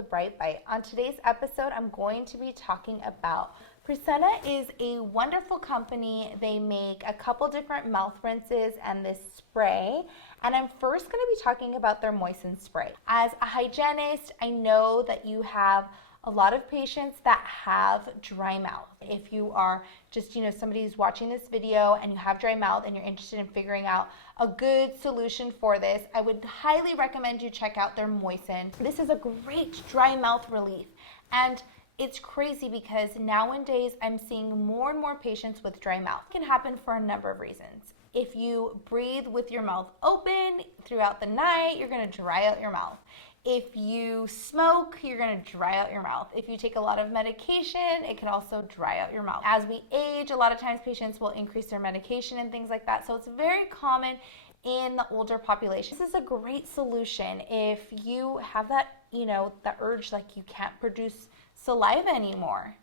The Bright Bite. On today's episode, I'm going to be talking about Prisyna is a wonderful company. They make a couple different mouth rinses and this spray. And I'm first going to be talking about their Moiysn spray. As a hygienist, I know that you have a lot of patients that have dry mouth. If you are just, somebody who's watching this video and you have dry mouth and you're interested in figuring out a good solution for this, I would highly recommend you check out their Moiysn. This is a great dry mouth relief. And it's crazy because nowadays I'm seeing more and more patients with dry mouth. It can happen for a number of reasons. If you breathe with your mouth open throughout the night, you're going to dry out your mouth. If you smoke, you're going to dry out your mouth. If you take a lot of medication, it can also dry out your mouth. As we age, a lot of times patients will increase their medication and things like that. So it's very common in the older population. This is a great solution if you have that, the urge like you can't produce saliva anymore.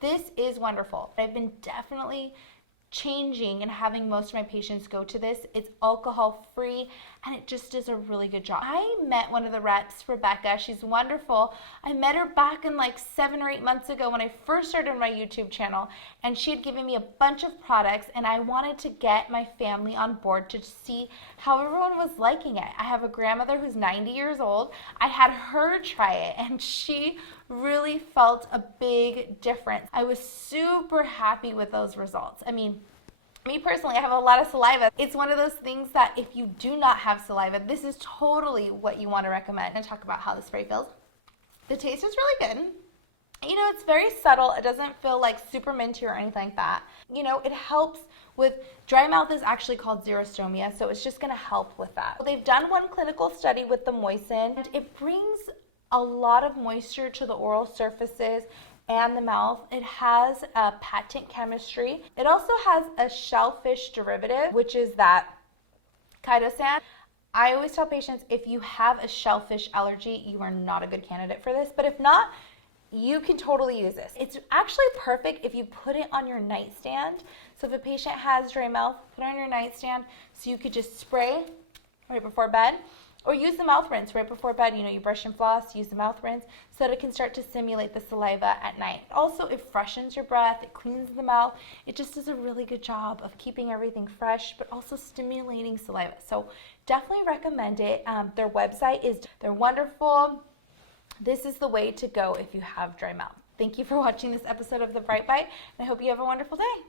This is wonderful. I've been definitely changing and having most of my patients go to this. It's alcohol free and it just does a really good job. I met one of the reps, Rebecca. She's wonderful. I met her back in like 7 or 8 months ago when I first started my YouTube channel, and she had given me a bunch of products and I wanted to get my family on board to see how everyone was liking it. I have a grandmother who's 90 years old. I had her try it and she really felt a big difference. I was super happy with those results. I mean, me personally, I have a lot of saliva. It's one of those things that if you do not have saliva, this is totally what you want to recommend. And talk about how the spray feels. The taste is really good. It's very subtle. It doesn't feel like super minty or anything like that. It helps with dry mouth is actually called xerostomia, so it's just going to help with that. They've done one clinical study with the Moiysn, and it brings a lot of moisture to the oral surfaces and the mouth. It has a patent chemistry. It also has a shellfish derivative, which is that chitosan. I always tell patients, if you have a shellfish allergy, you are not a good candidate for this. But if not, you can totally use this. It's actually perfect if you put it on your nightstand. So if a patient has dry mouth, put it on your nightstand so you could just spray right before bed. Or use the mouth rinse right before bed. You brush and floss, use the mouth rinse so that it can start to simulate the saliva at night. Also, it freshens your breath, it cleans the mouth. It just does a really good job of keeping everything fresh, but also stimulating saliva. So definitely recommend it. Their website they're wonderful. This is the way to go if you have dry mouth. Thank you for watching this episode of The Bright Bite, and I hope you have a wonderful day.